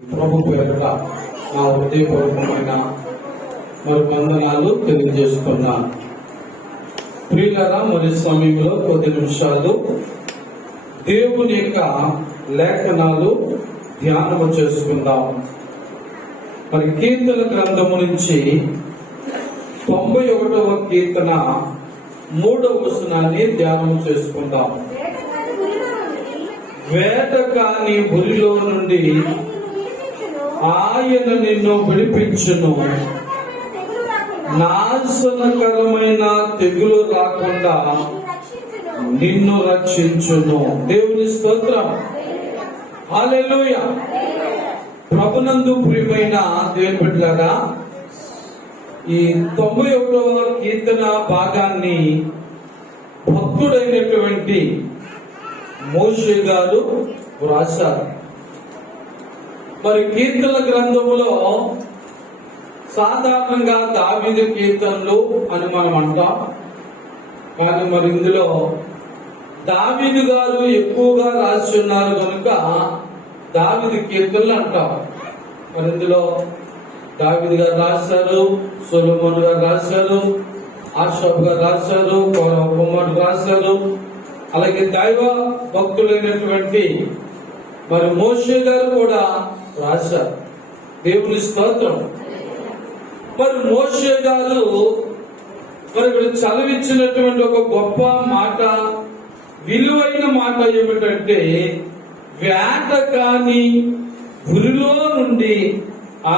ప్రభు పేరుట నా హృదయపూర్వకమైన మరి వందనాలు తెలియజేస్తున్నాను. ప్రియులారా, మరి సమయంలో కొద్ది నిమిషాలు దేవుని యొక్క లేఖనాలు ధ్యానము చేసుకుందాం. మరి కీర్తన గ్రంథము నుంచి 91వ కీర్తన 3వ వచనాన్ని ధ్యానము చేసుకుందాం. వేట కాని ఉరిలో నుండి ఆయన నిన్ను విడిపించును, నాశనకరమైన తెగులు రాకుండా నిన్ను రక్షించును. దేవుని స్తోత్రం, హల్లెలూయా. ప్రభునందు ప్రియమైన దేవుని బిడ్డలారా, ఈ 91వ కీర్తన భాగాన్ని భక్తుడైనటువంటి మోషే గారు రాశారు. మరి కీర్తన గ్రంథములో సాధారణంగా దావీదు కీర్తనలు అని మనం అంటాం. కానీ మరి ఇందులో దావీదు గారు ఎక్కువగా రాసి ఉన్నారు కనుక దావీదు కీర్తనలు అంటాం. మరి ఇందులో దావీదు గారు రాశారు, సొలొమోను గారు రాశారు, ఆషాబ్ గారు రాశారు, కుమార్ రాశారు, అలాగే దైవ భక్తులైనటువంటి మరి మోషే గారు కూడా రాశారు. దేవుని స్తోత్రం. మరి మోషే గారు మరి ఇక్కడ చదివించినటువంటి ఒక గొప్ప మాట, విలువైన మాట ఏమిటంటే, వేట కాని ఉరిలో నుండి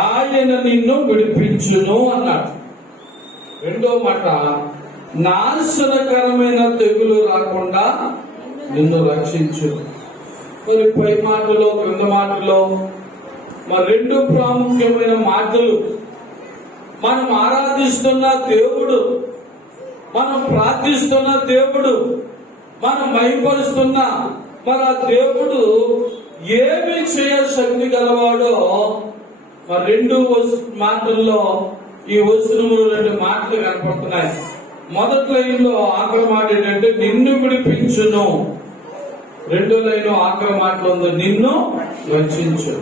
ఆయన నిన్ను విడిపించును అన్నాడు. రెండో మాట, నాశనకరమైన తెగులు రాకుండా నిన్ను రక్షించు. మరి పై మాటలో క్రింద మాటలో మరి రెండు ప్రాముఖ్యమైన మాటలు. మనం ఆరాధిస్తున్న దేవుడు, మనం ప్రార్థిస్తున్న దేవుడు, మనం మహిమపరుస్తున్న మరి ఆ దేవుడు ఏమి చేయ శక్తి గలవాడో మరి రెండు మాటల్లో ఈ వచనములు రెండు మాటలు కనపడుతున్నాయి. మొదటి లైన్ లో ఆఖరి మాట ఏంటంటే నిన్ను విడిపించును, రెండో లైన్ ఆఖరి మాటలో ఉంది నిన్ను రక్షించు.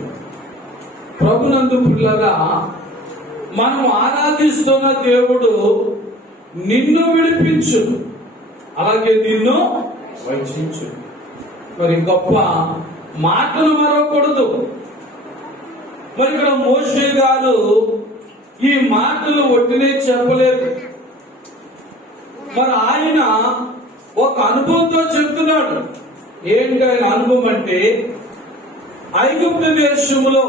ప్రభునందు పిల్లగా మనం ఆరాధిస్తున్న దేవుడు నిన్ను విడిపించు, అలాగే నిన్ను రక్షించు. మరి గొప్ప మాటలు మరవకూడదు. మరి ఇక్కడ మోషే గారు ఈ మాటలు ఒట్టినే చెప్పలేదు. మరి ఆయన ఒక అనుభవంతో చెప్తున్నాడు. ఏంటి ఆయన అనుభవం అంటే, ఐగుప్తు దేశములో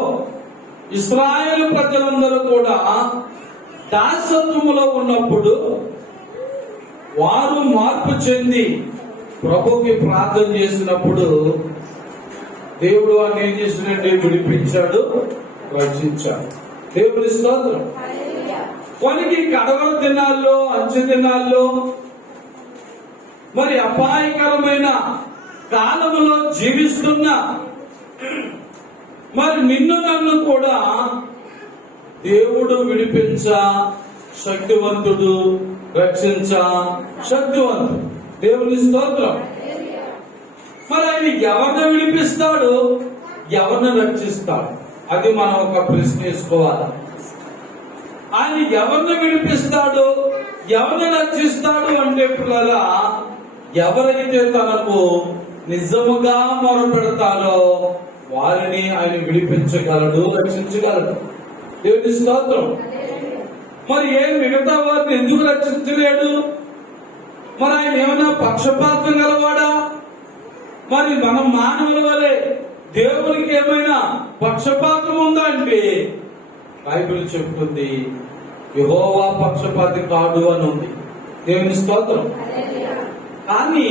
ఇశ్రాయేలు ప్రజలందరూ కూడా దాసత్వములో ఉన్నప్పుడు వారు మార్పు చెంది ప్రభుకి ప్రార్థన చేసినప్పుడు దేవుడు వారిని ఏం చేసినట్టే విడిపించాడు, రక్షించాడు. దేవుని స్తోత్రం. కొనికి కడవల దినాల్లో, అంచె దినాల్లో మరి అపాయకరమైన కాలములో జీవిస్తున్న మరి నిన్ను నన్ను కూడా దేవుడు విడిపించ శక్తివంతుడు, రక్షించ శక్తివంతుడు. దేవుని స్తోత్రం. మరి ఆయన ఎవరిని విడిపిస్తాడు, ఎవరిని రక్షిస్తాడు, అది మనం ఒక ప్రశ్న వేసుకోవాలి. ఆయన ఎవరిని విడిపిస్తాడు, ఎవరిని రక్షిస్తాడు అంటే పిల్లలా, ఎవరైతే తనకు నిజముగా మొరపెడతారో వారిని ఆయన విడిపించగలడు, రక్షించగలడు. దేవుని స్తోత్రం. మరి మిగతా వారిని ఎందుకు రక్షించలేడు? మరి ఆయన ఏమైనా పక్షపాతం గలవాడా? మరి మనం మానవుల వలె దేవునికి ఏమైనా పక్షపాతం ఉందా అంటే బైబిల్ చెప్తుంది యెహోవా పక్షపాతి కాదు అని ఉంది. దేవుని స్తోత్రం. కానీ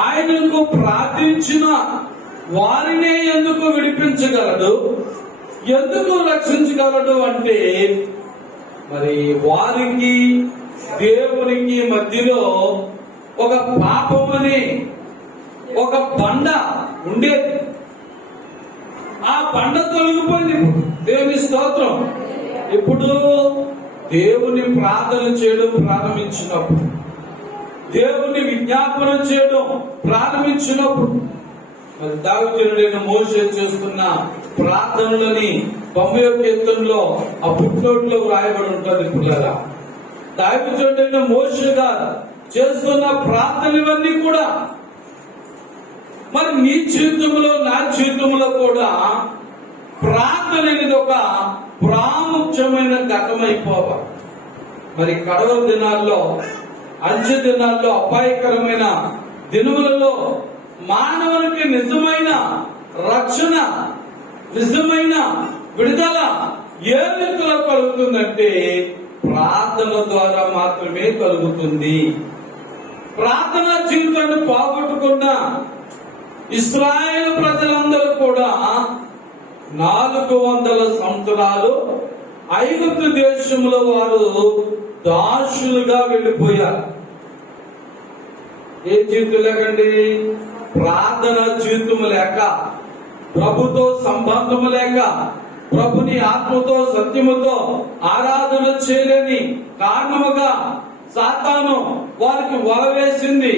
ఆయనకు ప్రార్థించిన వారినే ఎందుకు విడిపించగలడు, ఎందుకు రక్షించగలడు అంటే, మరి వారికి దేవునికి మధ్యలో ఒక పాపమని ఒక బండ ఉండేది. ఆ బండ తొలగిపోయింది. దేవుని స్తోత్రం. ఇప్పుడు దేవుని ప్రార్థన చేయడం ప్రారంభించినప్పుడు, దేవుని విజ్ఞాపన చేయడం ప్రారంభించినప్పుడు మరి దావీదుడైన మోషే చేస్తున్న ప్రార్థనలని 90వ కీర్తనలో ఆ పుట్నోట్లో వ్రాయబడి ఉంటుంది పిల్లల. దైవజనుడైన మోషే గారు చేస్తున్న ప్రార్థనలు ఇవన్నీ కూడా మరి నీ జీవితంలో నా జీవితంలో కూడా ప్రార్థన అనేది ఒక ప్రాముఖ్యమైన ఘటమైపోవాలి. మరి కడవల దినాల్లో, అంచె దినాల్లో, అపాయకరమైన దినములలో మానవునికి నిజమైన రక్షణ, నిజమైన విడుదల ఏ రీతిలో కలుగుతుందంటే ప్రార్థన ద్వారా మాత్రమే కలుగుతుంది. ప్రార్థన జీవితాన్ని పోగొట్టుకున్న ఇశ్రాయేలు ప్రజలందరూ కూడా 400 సంవత్సరాలు ఐగుప్తు దేశంలో వారు దాసులుగా వెళ్ళిపోయారు. ఏ జీవితం లేకండి? ప్రార్థన జీవితం లేక, ప్రభుతో సంబంధము లేక, ప్రభుని ఆత్మతో సత్యముతో ఆరాధన చేయలేని కారణముగా సాతాను వారికి వలవేసింది.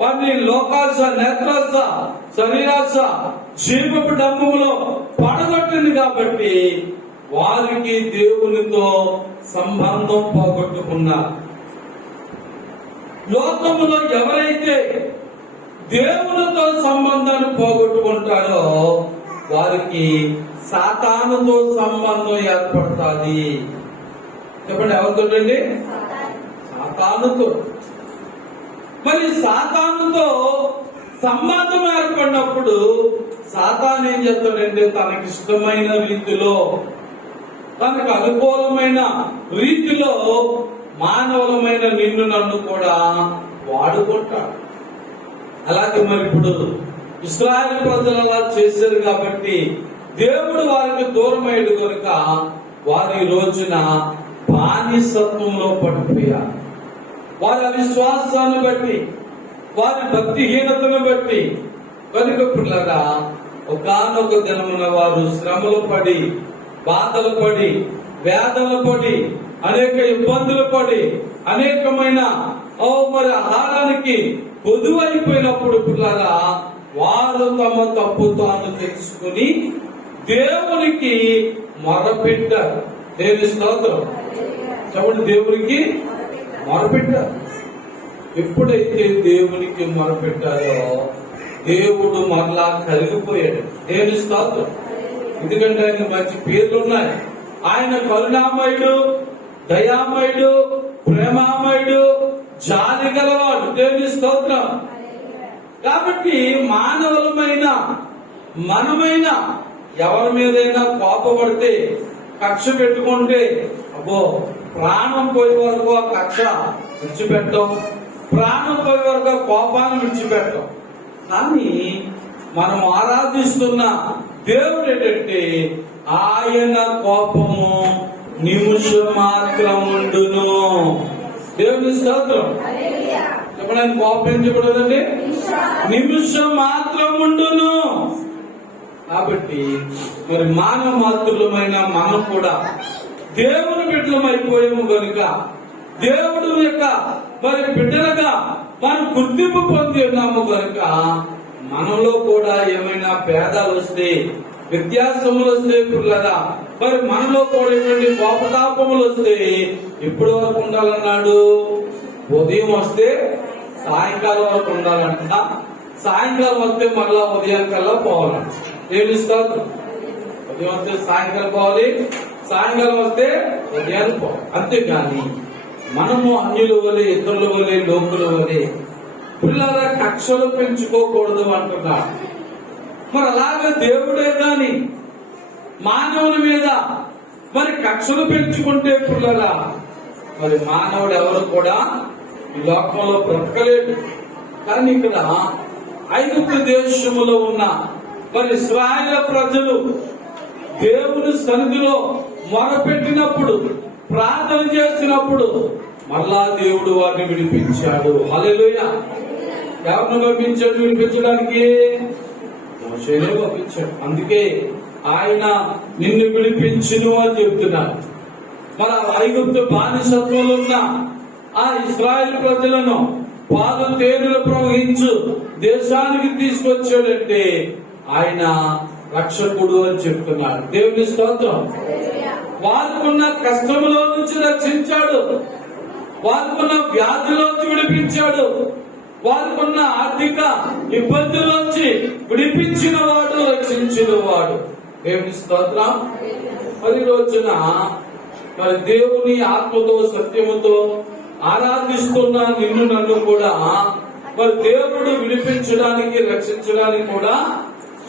వారిని లోకాశ, నేత్రాశ, శరీరాశ, జీవపు డంబములో పడగొట్టింది. కాబట్టి వారికి దేవునితో సంబంధం పోగొట్టుకున్నారు. లోకములో ఎవరైతే దేవునితో సంబంధాన్ని పోగొట్టుకుంటారో వారికి సాతానుతో సంబంధం ఏర్పడుతుంది. చెప్పండి, ఎవరితోటండి? సాతానుతో. మరి సాతానుతో సంబంధం ఏర్పడినప్పుడు సాతాను ఏం చేస్తాడంటే తనకిష్టమైన రీతిలో, తనకు అనుకూలమైన రీతిలో మానవులమైన నిన్ను నన్ను కూడా వాడుకుంటాడు. అలాగే మరి ఇప్పుడు ఇశ్రాయేలు ప్రజలు అలా చేశారు కాబట్టి దేవుడు వారికి దూరమయ్యాడు కనుక వారి రోజున బానిసత్వంలో పడిపోయారు. వారి అవిశ్వాసాన్ని బట్టి, వారి భక్తిహీనతను బట్టి కనుక పిల్లగా ఒకానొక దినమున వారు శ్రమలు పడి, బాధలు పడి, వేదనలు పడి, అనేక ఇబ్బందులు పడి, అనేకమైన మరి ఆహారానికి పొదువైపోయినప్పుడు పిల్లగా వారు తమ తప్పు తాను తెలుసుకుని దేవునికి మొరపెట్టారు. దేవుని స్తోత్రం. చెప్పండి, దేవునికి మొరపెట్టారు. ఎప్పుడైతే దేవునికి మొరపెట్టారో దేవుడు మరలా కలిగిపోయాడు. దేవుని స్తోత్రం. ఎందుకంటే ఆయన మంచి పేర్లున్నాయి. ఆయన కరుణామయుడు, దయామయుడు, ప్రేమామయుడు, జాలి గలవాడు. దేవుని స్తోత్రం. కాబట్టి మానవులమైన మనమైన ఎవరి మీదైనా కోపపడితే, కక్ష పెట్టుకుంటే, అబ్బో ప్రాణం పోయే వరకు ఆ కక్ష విడిచిపెట్టాం, ప్రాణం పోయే వరకు ఆ కోపాన్ని విడిచిపెట్టాం. కానీ మనం ఆరాధిస్తున్న దేవుడు ఏంటంటే ఆయన కోపము నిమిషం మాత్రం ఉండును. దేవుని స్తోత్రం. చెప్పండి, ఆయన కోపించకూడదండి, నిమిషం మాత్రం ఉండును. కాబట్టి మరి మానవ మాతృలమైన మనం కూడా దేవుని బిడ్డలమైపోయాము కనుక దేవుడు యొక్క మరి బిడ్డలుగా మనం గుర్తింపు పొంది ఉన్నాము కనుక మనలో కూడా ఏమైనా భేదాలు వస్తే, వ్యత్యాసములు వస్తే పిల్లగా మరి మనలో కూడా ఏమైనా కోపతాపములు వస్తే ఎప్పటి వరకు ఉండాలన్నాడు? ఉదయం వస్తే సాయంకాలం వరకు ఉండాలంట. సాయంకాలం వస్తే మళ్ళా ఉదయం కల్లా పోవాలంట. ఏమిస్తారు? ఉదయం వస్తే సాయంకాలం పోవాలి, సాయంకాలం వస్తే ఉదయాన్ని పోవాలి. అంతేగాని మనము అన్యుల వలె, ఇతరుల వలె, లోకుల వలె పిల్లల కక్షలు పెంచుకోకూడదు అంటున్నాడు. మరి అలాగే దేవుడే గాని మానవుల మీద మరి కక్షలు పెంచుకుంటే పిల్లల మరి మానవుడు ఎవరు కూడా ఈ లోకంలో బ్రతకలేడు. కానీ ఇక్కడ ఐగుప్తు దేశములో ఉన్న మరి ఇశ్రాయేలు ప్రజలు దేవుని సన్నిధిలో మొరపెట్టినప్పుడు, ప్రార్థన చేసినప్పుడు మళ్ళా దేవుడు వారిని విడిపించాడు. హల్లెలూయా. ఎవరిని పంపించాడు విడిపించడానికి? మోషేనే పంపించాడు. అందుకే ఆయన నిన్ను విడిపించును అని చెప్తున్నాడు. మన ఐగుప్తు బానిసత్వంలో ఉన్న ఆ ఇశ్రాయేలు ప్రజలను పాలు తేనెలు ప్రవహించు దేశానికి తీసుకొచ్చాడంటే ఆయన రక్షకుడు అని చెప్తున్నాడు. దేవుని స్తోత్రం. వారికున్న కష్టములో నుంచి రక్షించాడు, వారికున్న వ్యాధిలోంచి విడిపించాడు, వారికున్న ఆర్థిక ఇబ్బందులోంచి విడిపించిన వాడు, రక్షించిన వాడు. దేవుని స్తోత్రం. మరి రోజున మరి దేవుని ఆత్మతో సత్యముతో ఆరాధిస్తున్న నిన్ను నన్ను కూడా మరి దేవుడు విడిపించడానికి, రక్షించడానికి కూడా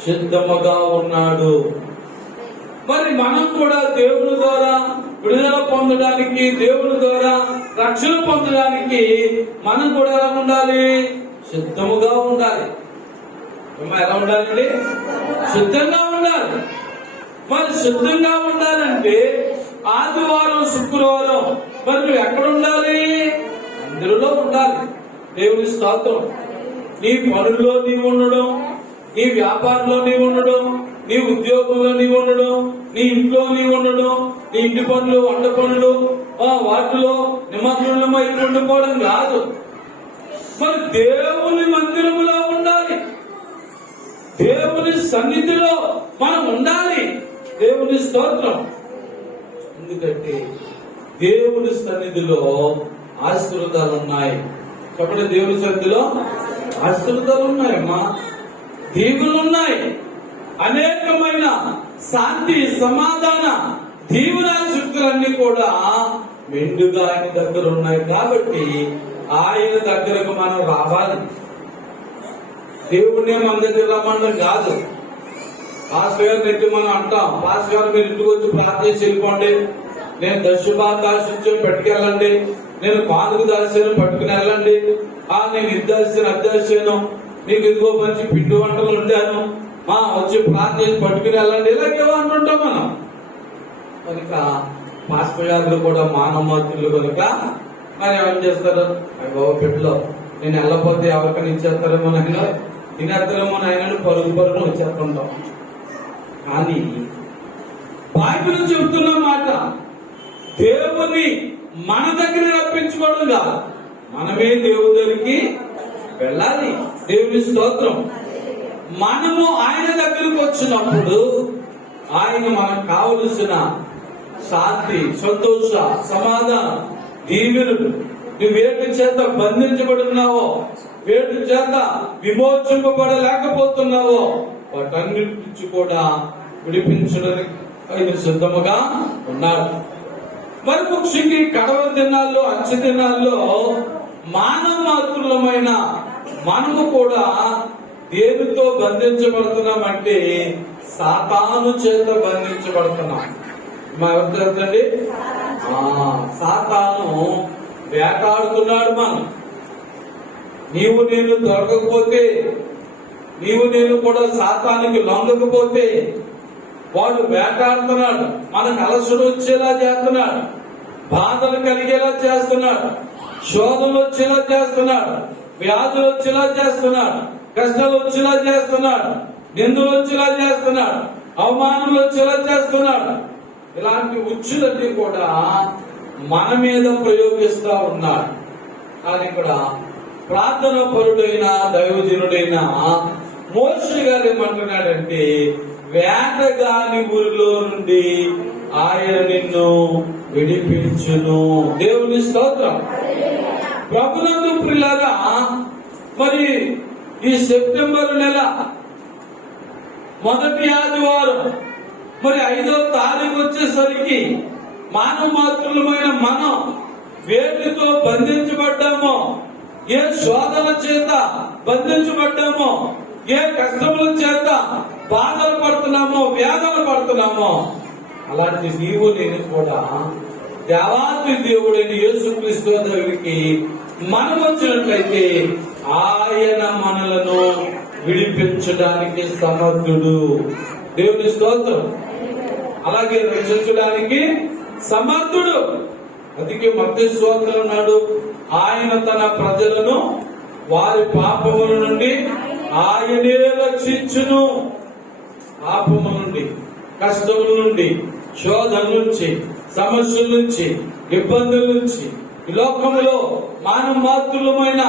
సిద్ధముగా ఉన్నాడు. మరి మనం కూడా దేవుని ద్వారా విడుదల పొందడానికి, దేవుని ద్వారా రక్షణ పొందడానికి మనం కూడా ఎలా ఉండాలి? సిద్ధముగా ఉండాలి. ఎలా ఉండాలండి? సిద్ధంగా ఉండాలి. మరి సిద్ధంగా ఉండాలంటే ఆదివారం, శుక్రవారం మరి నువ్వు ఎక్కడ ఉండాలి? అందరిలో ఉండాలి. దేవుని స్తోత్రం. నీ పనుల్లో నీవు ఉండడం, నీ వ్యాపారంలో నీవు ఉండడం, నీ ఉద్యోగంలో నీవు ఉండడం, నీ ఇంట్లో నీవు ఉండడం, నీ ఇంటి పనులు, వంట పనులు వాటిలో నిమగ్నమై ఉండిపోవడం కాదు. మరి దేవుని మందిరములో ఉండాలి, దేవుని సన్నిధిలో మనం ఉండాలి. దేవుని స్తోత్రం. ఎందుకంటే దేవుని సన్నిధిలో ఆశీర్వాదాలు ఉన్నాయి. కాబట్టి దేవుని సన్నిధిలో ఆశీర్వాదాలు ఉన్నాయమ్మా, దీవులు ఉన్నాయి, అనేకమైన శాంతి, సమాధాన, దీవునాశక్తులన్నీ కూడా మెండుగా ఆయన దగ్గర ఉన్నాయి. కాబట్టి ఆయన దగ్గరకు మనం రావాలి. దేవుడిని మన దగ్గర రమ్మడం కాదు. పాస్టర్ గారిని ఎట్టి మనం అంటాం, పాస్టర్ గారు మీరు ఇంటికి వచ్చి ప్రార్థన వెళ్ళిపోండి, నేను దశభాగాశించు పట్టుకెళ్ళండి, నేను కానుక దాల్చాను పట్టుకుని వెళ్ళండి, నేను ఇది దాల్చాను అది దాల్చాను, నీకు ఇదిగో మంచి పిండి వంటలు ఉండాను, వచ్చి ప్రార్థన పట్టుకుని వెళ్ళండి, ఇలాగేవో అంటుంటాం మనం. కనుక పాస్టర్ గారు కూడా మానవ మాతృలు కనుక మరి ఏమేం చేస్తారు? బాబు పెట్టులో నేను వెళ్ళకపోతే ఎవరికైనా ఇచ్చేస్తారేమో నాయన, తినేస్తారేమో నాయన, పరుగు పరుగును వచ్చేస్తుంటాం. కానీ బైబిల్ చెబుతున్న మాట దేవుని మన దగ్గర రప్పించుకోవడం కాదు, మనమే దేవుని దగ్గరికి వెళ్ళాలి. దేవుని స్తోత్రం. మనము ఆయన దగ్గరకు వచ్చినప్పుడు ఆయన మనకు కావలసిన శాంతి, సంతోష, సమాధానం, దీవెనలు, నువ్వు వేటి చేత బంధించబడున్నావో, వేటి చేత విమోచింపబడలేకపోతున్నావో వాటన్నిటి నుంచి కూడా విడిపించడానికి ఆయన సిద్ధముగా ఉన్నాడు. మరి ముఖ్యంగా కడవ దినాల్లో, అంచె దినాల్లో మానవ మాతృలమైన మనము కూడా దేనితో బంధించబడుతున్నామంటే సాతాను చేత బంధించబడుతున్నాం. ఎవరు తెలుసండి? సాతాను వేటాడుతున్నాడు. మనం నీవు నేను దొరకకపోతే, నీవు నేను కూడా సాతానికి లొంగకపోతే వాడు వేటాడుతున్నాడు. మనకు అలసట వచ్చేలా చేస్తున్నాడు, బాధలు కలిగేలా చేస్తున్నాడు, శోధనలు వచ్చేలా చేస్తున్నాడు, వ్యాధులు వచ్చేలా చేస్తున్నాడు, కష్టాలు వచ్చేలా చేస్తున్నాడు, నిందలు వచ్చేలా చేస్తున్నాడు, అవమానాలు వచ్చేలా చేస్తున్నాడు. ఇలాంటి ఉచ్చులన్నీ కూడా మన మీద ప్రయోగిస్తా ఉన్నాడు. కానీ ఇక్కడ ప్రార్థన పరుడైన దైవజనుడైన మోషే గారు ఏమంటున్నాడంటే, వేటగాని ఊరిలో నుండి ఆయన నిన్ను విడిపించును. దేవుని స్తోత్రం. ప్రభునందు ప్రియులారా, మరి ఈ సెప్టెంబర్ నెల మొదటి ఆదివారం మరి 5వ తారీఖు వచ్చేసరికి మానవ మాతృలమైన మనం వేటితో బంధించబడ్డామో, ఏ శోధన చేత బంధించబడ్డామో, ఏ కష్టముల చేత బాధలు పడుతున్నామో, వేదనలు పడుతున్నామో, అలాంటి నీవు నేను కూడా దేవాది దేవుడైన యేసుక్రీస్తు దగ్గరికి మనం వచ్చినట్లయితే ఆయన మనలను విడిపించడానికి సమర్థుడు. దేవుని స్తోత్రం. అలాగే రక్షించడానికి సమర్థుడు. అందుకే మత్తయి స్తోత్రం అన్నాడు, ఆయన తన ప్రజలను వారి పాపముల నుండి ఆయనే రక్షించును. పాపము నుండి, కష్టముల నుండి, శోధన నుంచి, సమస్యల నుంచి, ఇబ్బందుల నుంచి, ఈ లోకములో మానవ మాతృలమైన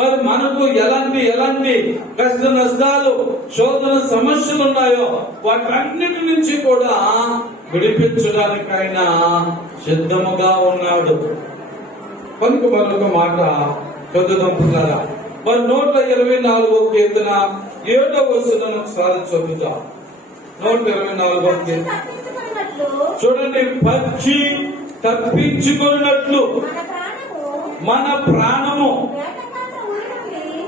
మరి మనకు ఎలాంటి కష్ట నష్టాలు, శోధన సమస్యలు ఉన్నాయో వాటన్నిటి నుంచి కూడా విడిపించడానికి ఆయన సిద్ధముగా ఉన్నాడు. కనుక మరొక మాట చదువుదాం పిల్లరా. మరి 124వ కీర్తన 7వ వచనం ఒకసారి చదువుతాం. 124వ కీర్తన చూడండి. పక్షి తప్పించుకున్నట్లు మన ప్రాణము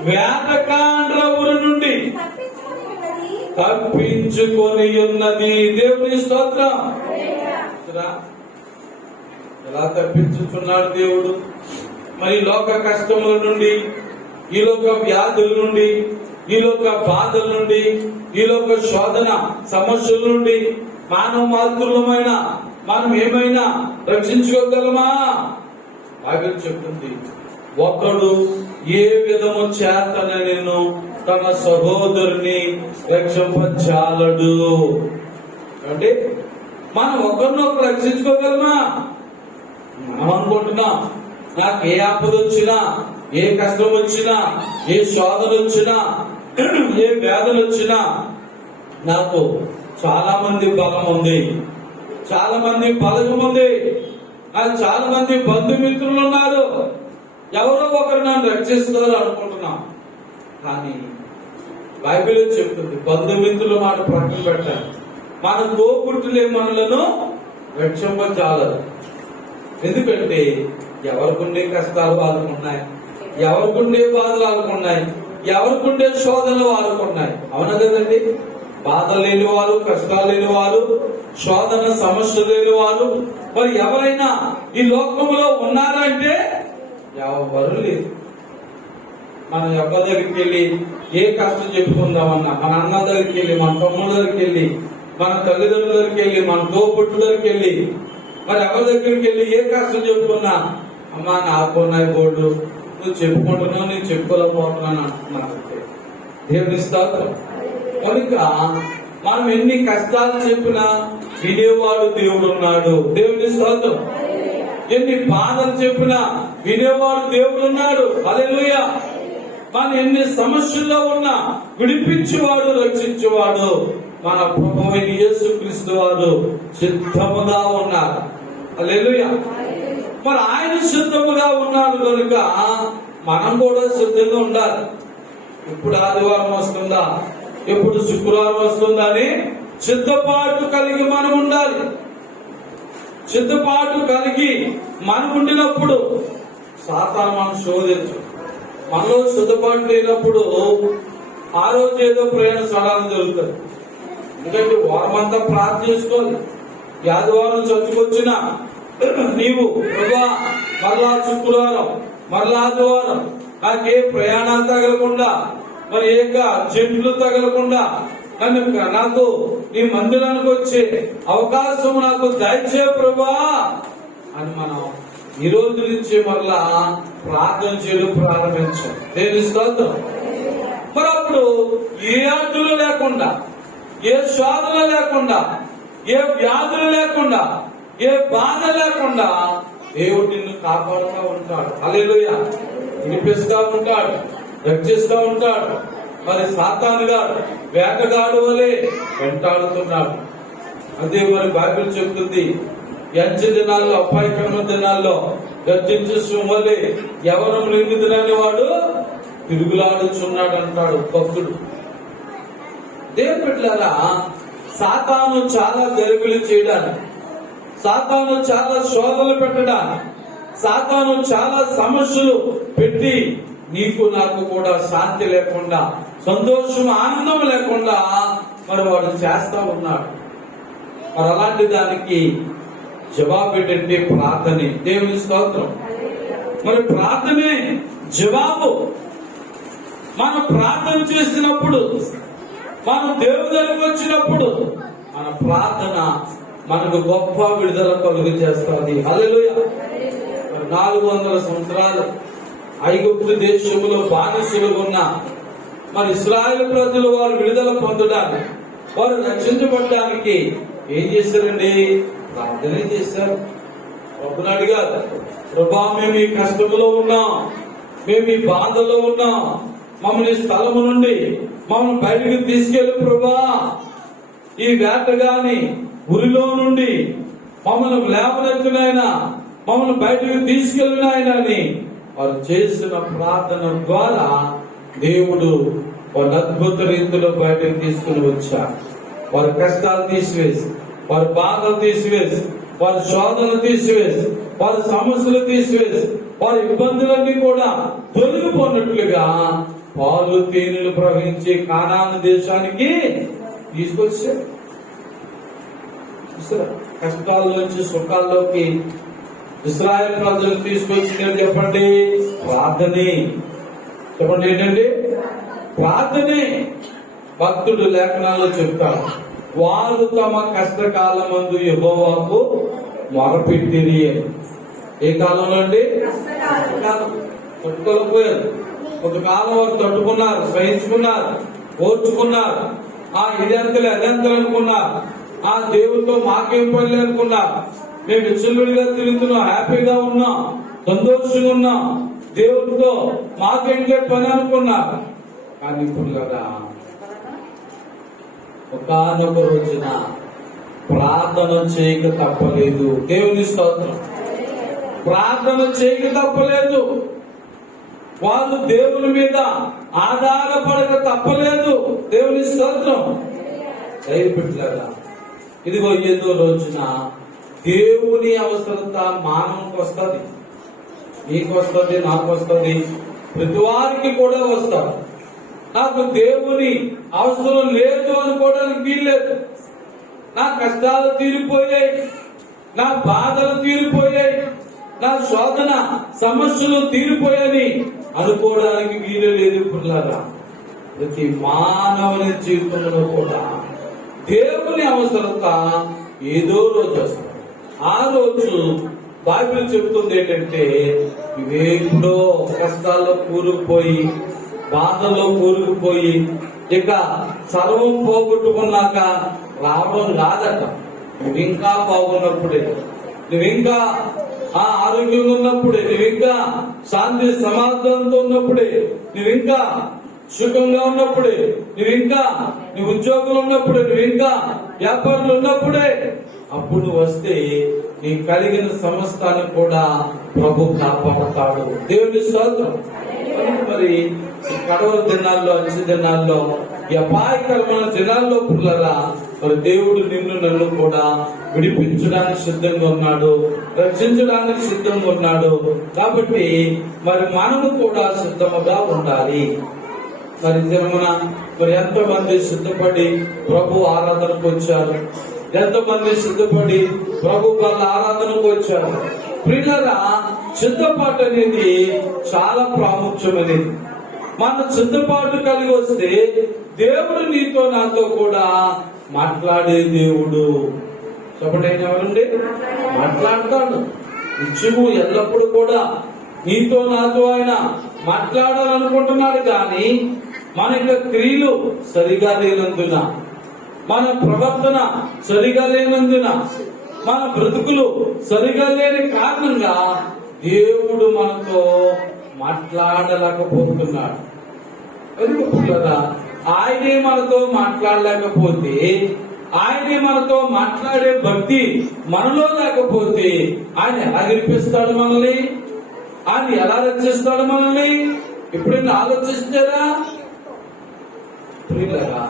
వేటకాండ్ర ఊరి నుండి తప్పించుకొని ఉన్నది. దేవుని స్తోత్రం. ఎలా తప్పించుతున్నాడు దేవుడు? మరి లోక కష్టముల నుండి, ఈ లోక వ్యాధుల నుండి, ఈ లోక బాధల నుండి, ఈ లోక శోధన సమస్యల నుండి మానవ మాతృలమైన మనం ఏమైనా రక్షించుకోగలమా? బైబిల్ చెప్తుంది, ఒకడు ఏ విధము చేతన నేను తన సహోదరుని రక్షింపజాలడు. అంటే మనం ఒకరినొకరు రక్షించుకోగలమా? మనం అనుకుంటున్నాం, నాకు ఏ ఆపద వచ్చినా, ఏ కష్టం వచ్చినా, ఏ శోధన వచ్చినా, ఏ వ్యాధులు వచ్చినా నాకు చాలా మంది బలం ఉంది, చాలా మంది బలం ఉంది, నాకు చాలా మంది బంధుమిత్రులు ఉన్నారు, ఎవరో ఒకరు నన్ను రక్షిస్తారు అనుకుంటున్నాం. కానీ బైబిల్ చెప్తుంది, బంధుమిత్రుల మాట ప్రక్కన పెట్టాలి, మన తోబుట్టులే మనలను రక్షింపజాలరు. ఎందుకంటే ఎవరికుండే కష్టాలు వాళ్ళకున్నాయి, ఎవరికుండే బాధలు వాళ్ళకున్నాయి, ఎవరికుండే శోధనలు వాళ్ళకున్నాయి. అవునా కదండి? బాధ లేని వారు, కష్టాలు లేని వారు, శోధన సమస్యలు లేని వారు మరి ఎవరైనా ఈ లోకంలో ఉన్నారంటే ఎవరు లేదు. మనం ఎవరి దగ్గరికి వెళ్ళి ఏ కష్టం చెప్పుకుందామన్నా, మన అన్న దగ్గరికి వెళ్ళి, మన తమ్ముడు దగ్గరికి వెళ్ళి, మన తల్లిదండ్రుల దగ్గరికి వెళ్ళి, మన తోబుట్టు దగ్గరికి వెళ్ళి, మరి ఎవరి దగ్గరికి వెళ్ళి ఏ కష్టం చెప్పుకున్నా, అమ్మా నాకున్నాయి బోర్డు, నువ్వు చెప్పుకుంటున్నావు, నేను చెప్పుకోలేకపోతున్నాను అంటున్నాను. దేవుని స్తోత్రం. కనుక మనం ఎన్ని కష్టాలు చెప్పినా వినేవాడు దేవుడు ఉన్నాడు. దేవుని స్తోత్రం. ఎన్ని బాధలు చెప్పినా వినేవాడు దేవుడు ఉన్నాడు. హల్లెలూయా. మనం ఎన్ని సమస్యల్లో ఉన్నా విడిపించేవాడు, రక్షించేవాడు మన ప్రభువైన యేసుక్రీస్తు వారు సిద్ధముగా ఉన్నారు. హల్లెలూయా. మరి ఆయన సిద్ధముగా ఉన్నాడు కనుక మనం కూడా సిద్ధంగా ఉండాలి. ఎప్పుడు ఆదివారం వస్తుందా, ఎప్పుడు శుక్రవారం వస్తుందా అని సిద్ధపాటు కలిగి మనం ఉండాలి. సిద్ధపాటు కలిగి మనం ఉండినప్పుడు సాతాను మనం శోధించు. మనలో సిద్ధపాటు లేనప్పుడు ఆ రోజు ఏదో ప్రయాణ సడాలు జరుగుతుంది. ఎందుకంటే వారమంతా ప్రార్థన చేసుకోవాలి. ఈ ఆదివారం చదువుకొచ్చినా నీవు ప్రభా మరలా శుక్రవారం, మరలా ఆదివారం నాకే ప్రయాణాలు తగలకుండా, మరి ఏక చెట్లు తగలకుండా నాకు నీ మందిరానికి వచ్చే అవకాశం నాకు దయచే ప్రభా అని మనం ఈ రోజు నుంచి మరలా ప్రార్థన చేయడం ప్రారంభించాం. దేవుని స్తోత్రం. మరి అప్పుడు ఏ అడ్డులు లేకుండా, ఏ శోధన లేకుండా, ఏ వ్యాధులు లేకుండా, ఏ బాధ లేకుండా దేవుడు నిన్ను కాపాడుతూ ఉంటాడు. హల్లెలూయా. వినిపిస్తూ ఉంటాడు, రక్షిస్తూ ఉంటాడు. మరి సాతాను గారు వేటగాడు వలె వెంటాడుతున్నాడు. అదే మరి బైబిల్ చెప్తుంది, ఎంచ దినాల్లో, అపాయకరమ దినాల్లో గర్జించు సింహలే ఎవరు మృంగిదులని వాడు తిరుగులాడుచున్నాడు అంటాడు భక్తుడు. దేవుని బిడ్డలారా, సాతాను చాలా గరుగులు చేయడానికి, సాతాను చాలా శోధనలు పెట్టడానికి, సాతాను చాలా సమస్యలు పెట్టి నీకు నాకు కూడా శాంతి లేకుండా, సంతోషం, ఆనందం లేకుండా మరి వాడు చేస్తా ఉన్నాడు. మరి అలాంటి దానికి జవాబు ఏంటంటే ప్రార్థనే. దేవుని స్తోత్రం. మరి ప్రార్థనే జవాబు. మనం ప్రార్థన చేసినప్పుడు, మనం దేవుని దగ్గరికి వచ్చినప్పుడు మన ప్రార్థన మనకు గొప్ప విడుదల కలుగు చేస్తుంది. హల్లెలూయా. 400 సంవత్సరాలు ఐగుప్తు దేశంలో బానిసలుగా ఉన్న మరి ఇశ్రాయేలు ప్రజలు వారు విడుదల పొందడానికి, వారు రక్షించబడడానికి ఏం చేశారండి? ప్రార్థనే చేశారు. ప్రభుని అడిగారు, ప్రభా మేము ఈ కష్టంలో ఉన్నాం, మేము ఈ బాధలో ఉన్నాం, మమ్మల్ని స్థలము నుండి మమ్మల్ని బయటికి తీసుకెళ్ళి ప్రభా, ఈ వేటగాని ఉరిలో నుండి మమ్మల్ని లేవనెత్తినైనా, మమ్మల్ని బయటకు తీసుకెళ్ళిన ఆయన అని వారు చేసిన ప్రార్థన ద్వారా దేవుడు వారి అద్భుత రీతిలో బయటకు తీసుకుని వచ్చారు. వారి కష్టాలు తీసివేసి, వారి బాధలు తీసివేసి, వారి శోధనలు తీసివేసి, వారి సమస్యలు తీసివేసి, వారి ఇబ్బందులన్నీ కూడా తొలగిపోయినట్లుగా పాలు తేనెలు ప్రవహించే కానాను దేశానికి తీసుకొచ్చారు. కష్టాల్లోంచి సుఖాల్లోకి ఇశ్రాయేలు ప్రజలు తీసుకొచ్చిందని చెప్పండి, ప్రార్థనే. చెప్పండి ఏంటండి? ప్రార్థనే. భక్తుడు లేఖనాల్లో చెప్తారు, వారు తమ కష్టకాలమందు యెహోవాకు మొరపెట్టిరి. ఏ కాలంలో అండి? తట్టుకోలేకపోయారు. కొంతకాలం వారు తట్టుకున్నారు, సహించుకున్నారు, ఓర్చుకున్నారు. ఇదంతలే అదంతలు అనుకున్నారు. దేవుడితో మాకేం పని అనుకున్నారు. మేము విచ్చలుడిగా తిరుగుతున్నాం, హ్యాపీగా ఉన్నాం, సంతోషంగా ఉన్నాం, దేవుడితో మాకేంటే పని అనుకున్నారు. కానీ ఇప్పుడు కదా ఒకానొక రోజున ప్రార్థన చేయక తప్పలేదు. దేవుని స్తోత్రం. ప్రార్థన చేయక తప్పలేదు. వాళ్ళు దేవుని మీద ఆధారపడక తప్పలేదు. దేవుని స్తోత్రం. దయపెట్టలేదా? ఇదిగో ఏదో రోజున దేవుని అవసరత మానవునికి వస్తుంది, నీకు వస్తుంది, నాకు వస్తుంది, ప్రతి వారికి కూడా వస్తారు. నాకు దేవుని అవసరం లేదు అనుకోవడానికి వీల్లేదు. నా కష్టాలు తీరిపోయాయి, నా బాధలు తీరిపోయాయి, నా శోధన సమస్యలు తీరిపోయాయని అనుకోవడానికి వీలు లేదు. పిల్లరా, ప్రతి మానవుని జీవితంలో కూడా దేవుని అవసరత ఏదో రోజు వస్తుంది. ఆ రోజు బైబిల్ చెప్తుంది ఏంటంటే, ఇవేపుడో కష్టాల్లో కూరుకుపోయి, బాధల్లో కూరుకుపోయి, ఇక సర్వం పోగొట్టుకున్నాక రావడం రాదట. నువ్వు ఇంకా బాగున్నప్పుడే, నువ్వు ఇంకా ఆరోగ్యంగా ఉన్నప్పుడే, నువ్వు ఇంకా శాంతి సమాధానంతో ఉన్నప్పుడే, నువ్వు ఇంకా సుఖంగా ఉన్నప్పుడే, నువ్వు ఇంకా నీ ఉద్యోగులు ఉన్నప్పుడే, నువ్వు ఇంకా వ్యాపారులు ఉన్నప్పుడే, అప్పుడు వస్తే నీ కలిగిన సమస్తాన్ని కూడా ప్రభు కాపాడుతాడు. దేవుని స్తోత్రం. మరి కడవల దినాల్లో, అంచె దినాల్లో, ఈ అపాయకరమైన దినాల్లో పుల్లరా, మరి దేవుడు నిన్ను నన్ను కూడా విడిపించడానికి సిద్ధంగా ఉన్నాడు, రక్షించడానికి సిద్ధంగా ఉన్నాడు. కాబట్టి మరి మనము కూడా సిద్ధముగా ఉండాలి. మరి దినమున మరి ఎంతో మంది సిద్ధపడి ప్రభు ఆరాధనకు వచ్చారు, ఎంతో మంది సిద్ధపడి ప్రభు వాళ్ళ ఆరాధనకు వచ్చారు. ప్రియులారా, సిద్ధపాటు అనేది చాలా ప్రాముఖ్యమైనది. మన సిద్ధపాటు కలిగి వస్తే దేవుడు నీతో నాతో కూడా మాట్లాడే దేవుడు. చెప్పండి, ఎవరండి? మాట్లాడతాడు. నిత్యము ఎల్లప్పుడూ కూడా నీతో నాతో ఆయన మాట్లాడాలనుకుంటున్నాడు. కానీ మన యొక్క క్రియలు సరిగా లేనందున, మన ప్రవర్తన సరిగా లేనందున, మన బ్రతుకులు సరిగా లేని కారణంగా దేవుడు మనతో మాట్లాడలేకపోతున్నాడు. ఎందుకు? ఆయనే మనతో మాట్లాడలేకపోతే, ఆయనే మనతో మాట్లాడే భక్తి మనలో లేకపోతే ఆయన ఎలా గెలిపిస్తాడు మనల్ని? ఆయన ఎలా రక్షిస్తాడు మనల్ని? ఎప్పుడైనా ఆలోచిస్తారా? ప్రియులారా,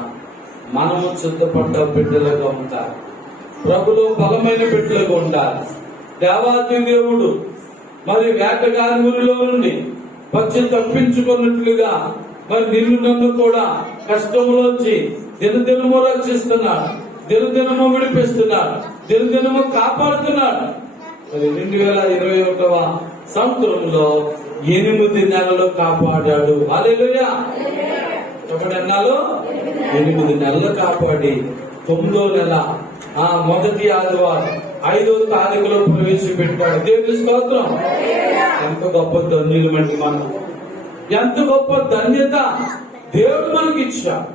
మనము సిద్ధపడ్డ బిడ్డలుగా ఉంటారు, ప్రభులో బలమైన బిడ్డలుగా ఉండాలి. దేవాది దేవుడు మరి వేటగాని ఊరిలో నుండి వచ్చి తప్పించుకున్నట్లుగా మరి నిన్ను నన్ను కూడా కష్టంలోంచి దినదినము రక్షిస్తున్నాడు, దినదినము విడిపిస్తున్నాడు, దినదినము కాపాడుతున్నాడు. మరి 2021వ సంవత్సరంలో 8 నెలలు కాపాడాడు. హల్లెలూయా. ఎప్పుడన్నాలో 8 నెలలు కాపాడి 9వ నెల మొదటి ఆదివారం 5వ తారీఖులో ప్రవేశపెట్టాడు. దేవుని స్తోత్రం. ఎంత గొప్ప ధన్యులు మనకి, మనం ఎంత గొప్ప ధన్యత దేవుడు మనకి ఇచ్చాడు.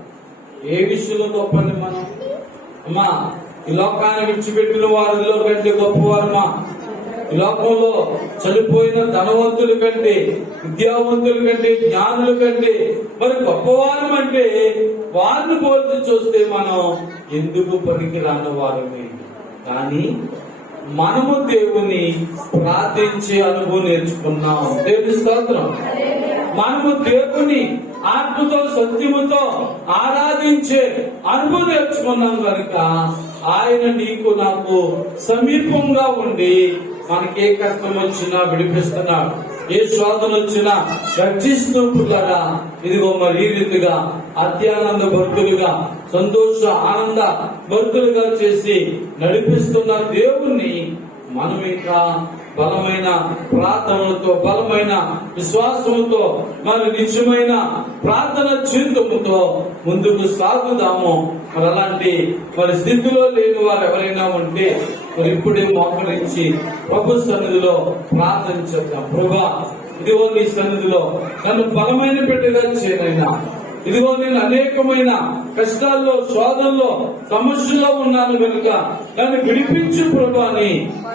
ఏ విషయంలో గొప్పండి మనం? అమ్మా, ఈ లోకాన్ని విడిచిపెట్టిన వారిలో కంటే గొప్పవారమ్మా. ఈ లోకంలో చనిపోయిన ధనవంతుల కంటే, విద్యావంతుల కంటే, జ్ఞానుల కంటే మరి గొప్పవారం అంటే వారిని పోల్చి చూస్తే మనం ఎందుకు పనికి రాని వారమే. కానీ మనము దేవుని ప్రార్థించే అనుభవం నేర్చుకున్నాం. దేవుని స్తోత్రం. మనము దేవుని ఆత్మతో సత్యముతో ఆరాధించే అనుభవం నేర్చుకున్నాం కనుక ఆయన నీకు నాకు సమీపంగా ఉండి మనకి ఏ కష్టం వచ్చినా విడిపిస్తున్నాడు, ఏ శోధన వచ్చినా రక్షిస్తూ పిల్లరా. ఇదిగో మరి ఈ రీతిగా అత్యానంద భక్తులుగా, సంతోష ఆనంద భక్తులుగా చేసి నడిపిస్తున్న దేవుణ్ణి మనం ఇంకా బలమైన ప్రార్థనలతో, బలమైన విశ్వాసంతో, మరి నిజమైన ప్రార్థన జీవితముతో ముందుకు సాగుదాము. మరి అలాంటి మరి స్థితిలో లేని వారు ఎవరైనా ఉంటే మరి ఇప్పుడే మోకరించి ప్రభు సన్నిధిలో ప్రార్థన చేద్దాం. ప్రభువా, ఇదిగో నీ సన్నిధిలో నన్ను బలమైన బిడ్డగా చేయనైనా, ఇదిగో నేను అనేకమైన కష్టాల్లో, శోధనలో, సమస్యలో ఉన్నాను కనుక నన్ను విడిపించు ప్రభు అని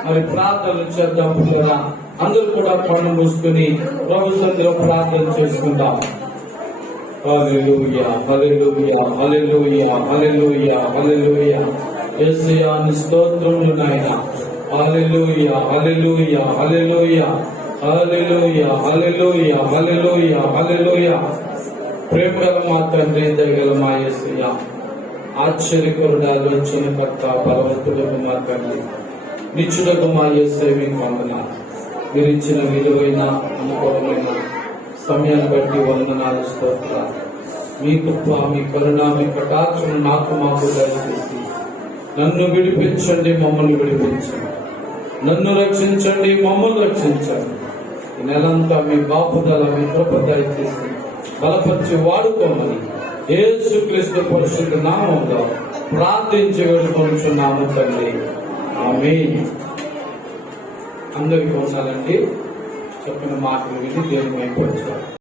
మరి ప్రార్థన చేద్దాం. కూడా అందరూ కూడా కళ్ళు మూసుకుని ప్రభు సన్నిధిలో ప్రార్థన చేసుకుంటాం. హల్లెలూయా, హల్లెలూయా, హల్లెలూయా, హల్లెలూయా, హల్లెలూయా. యేసయ్యా నీ స్తోత్రములు నాయనా. హల్లెలూయా, హల్లెలూయా, హల్లెలూయా, హల్లెలూయా, హల్లెలూయా, హల్లెలూయా, హల్లెలూయా. ప్రేమ గల మా తండ్రి, దయగల మా యేసయ్యా, ఆశ్చర్యకరుడా, ఆలోచనకర్త, బలవంతుడకు మా తండ్రి, నిత్యుడకు మా యేసయ్య మీకు వందనాలు. మీరు ఇచ్చిన విలువైన అనుకూలమైన సమయాన్ని బట్టి వందనాలు, స్తోత్రాలు. మీ కృప, మీ కరుణ, మీ కటాక్షను నాకు మాకు దయచేసి నన్ను విడిపించండి, మమ్మల్ని విడిపించండి. నన్ను రక్షించండి, మమ్మల్ని రక్షించండి. ఈ నెలంతా మీ బాపుదల, మీ కృప దయచేసి బలపరిచి వాడుకోమని యేసుక్రీస్తు పరిశుద్ధ నామములో ప్రార్థించి వేడుకొనుచున్నాము తండ్రి. ఆమేన్. అందరికీ వందనాలండి. చెప్పిన మాటలు విని దేవుని మైపరిచారు.